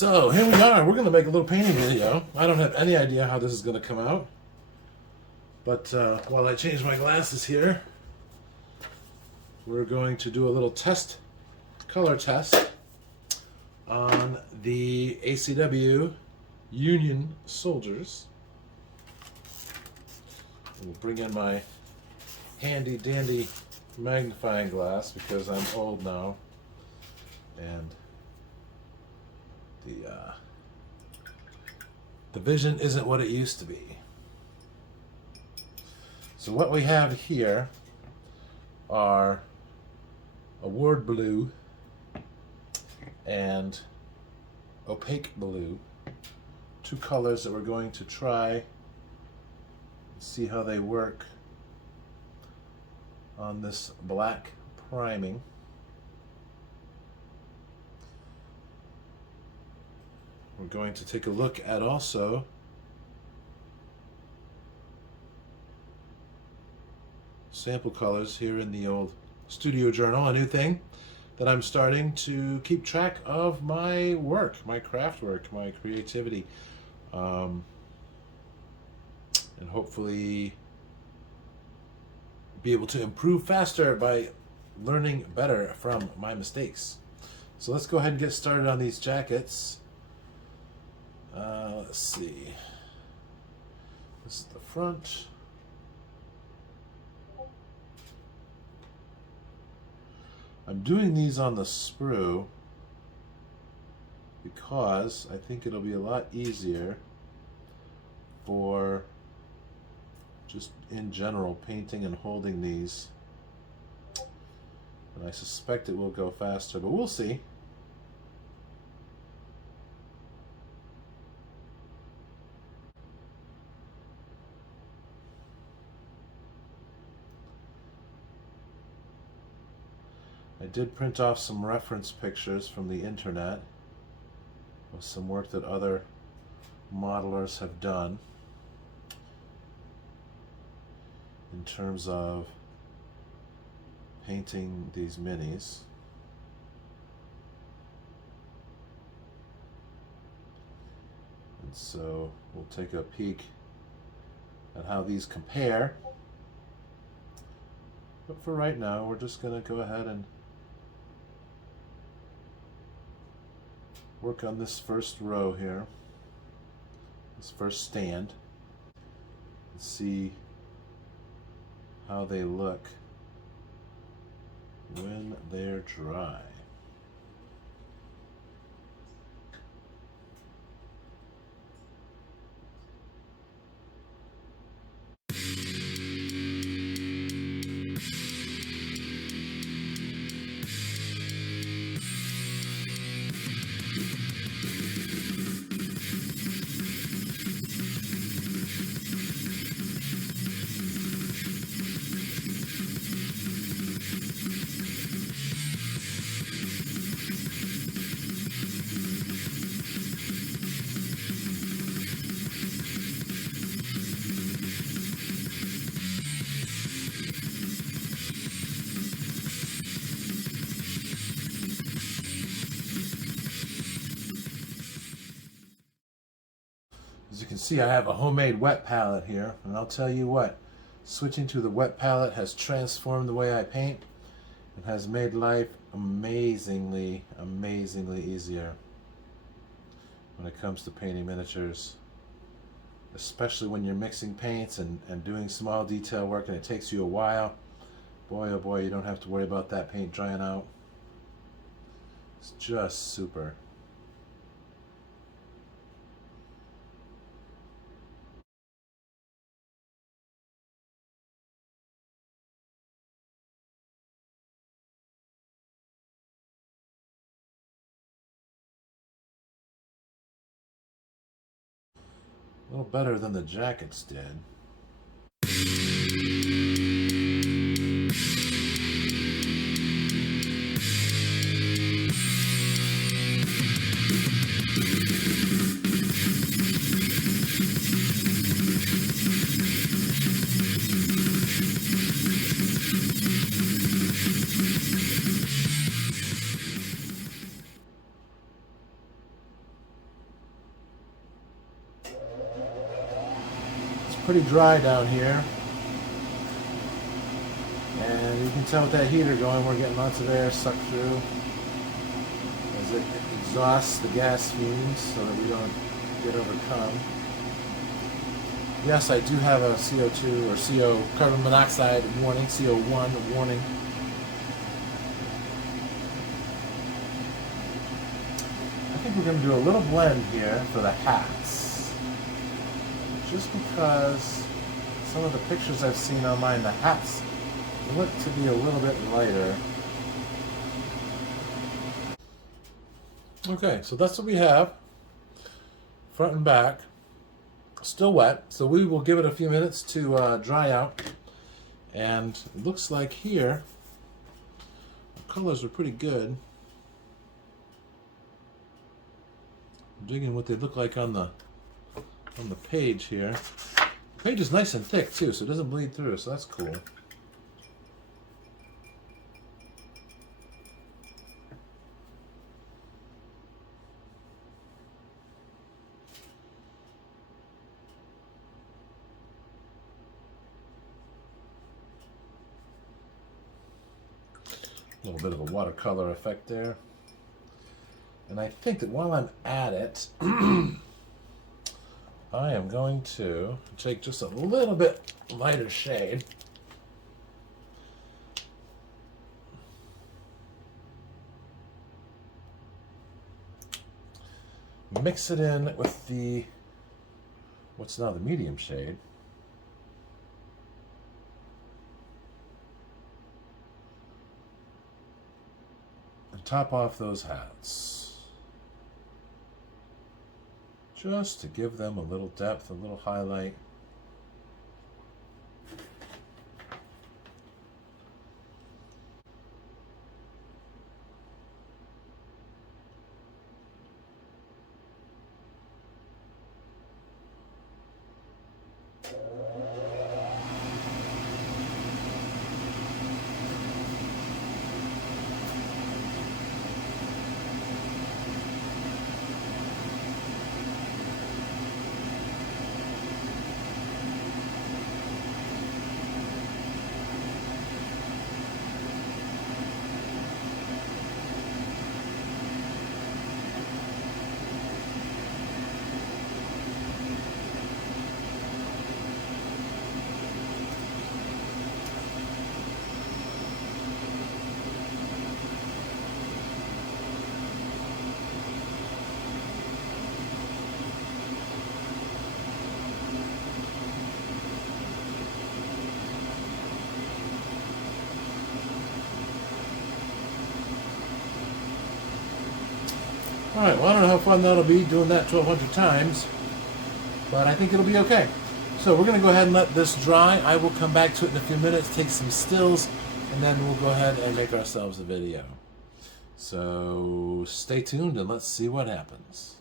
So here we are. We're going to make a little painting video. I don't have any idea how this is going to come out. But while I change my glasses here, we're going to do a little color test on the ACW Union Soldiers. We'll bring in my handy dandy magnifying glass because I'm old now, and the vision isn't what it used to be. So what we have here are award blue and opaque blue, two colors that we're going to try and see how they work on this black priming. We're going to take a look at also sample colors here in the old studio journal, a new thing that I'm starting to keep track of my work, my craft work, my creativity, and hopefully be able to improve faster by learning better from my mistakes. So let's go ahead and get started on these jackets. Let's see. This is the front. I'm doing these on the sprue because I think it'll be a lot easier for just in general painting and holding these. And I suspect it will go faster, but we'll see. I did print off some reference pictures from the internet of some work that other modelers have done in terms of painting these minis. And so we'll take a peek at how these compare. But for right now, we're just going to go ahead and work on this first row here, this first stand, and see how they look when they're dry. As you can see, I have a homemade wet palette here, and I'll tell you what, switching to the wet palette has transformed the way I paint and has made life amazingly easier when it comes to painting miniatures, especially when you're mixing paints and doing small detail work and it takes you a while. Boy, oh boy, you don't have to worry about that paint drying out. It's just super. A little better than the jackets did. pretty dry down here. And you can tell with that heater going, we're getting lots of air sucked through as it exhausts the gas fumes so that we don't get overcome. Yes, I do have a CO2 or CO, carbon monoxide warning, CO1 warning. I think we're going to do a little blend here for the hats. Just because some of the pictures I've seen online, the hats look to be a little bit lighter. Okay, so that's what we have, front and back. Still wet, so we will give it a few minutes to dry out. And it looks like here, the colors are pretty good. I'm digging what they look like on the page here. The page is nice and thick too, so it doesn't bleed through, so that's cool. A little bit of a watercolor effect there. And I think that while I'm at it, I am going to take just a little bit lighter shade. Mix it in with the, what's now the medium shade. Top off those hats just to give them a little depth, a little highlight. Alright, well I don't know how fun that'll be doing that 1,200 times, but I think it'll be okay. So we're going to go ahead and let this dry. I will come back to it in a few minutes, take some stills, and then we'll go ahead and make ourselves a video. So stay tuned and let's see what happens.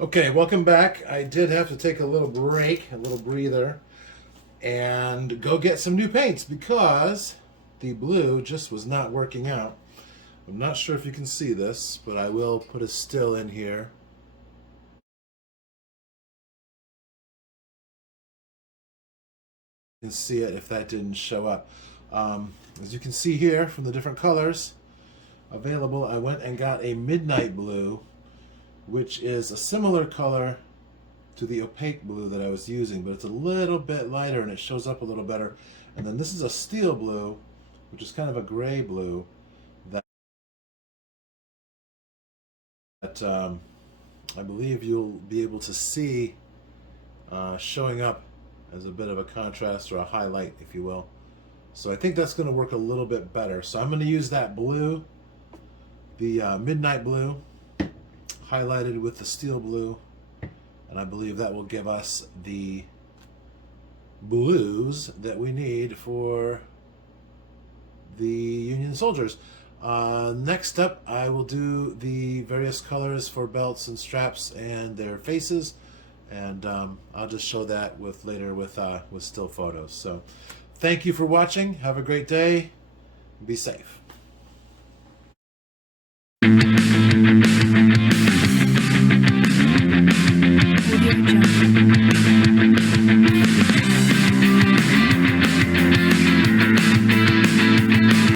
Okay, welcome back. I did have to take a little break, a little breather, and go get some new paints because the blue just was not working out. I'm not sure if you can see this, but I will put a still in here. You can see it if that didn't show up. As you can see here from the different colors available, I went and got a midnight blue, which is a similar color to the opaque blue that I was using, but it's a little bit lighter and it shows up a little better. And then this is a steel blue, which is kind of a gray blue that I believe you'll be able to see showing up as a bit of a contrast or a highlight, if you will. So I think that's going to work a little bit better. So I'm going to use that blue, the midnight blue, highlighted with the steel blue, and I believe that will give us the blues that we need for the Union soldiers. Next up, I will do the various colors for belts and straps and their faces, and I'll just show that later with still photos. So thank you for watching. Have a great day. Be safe.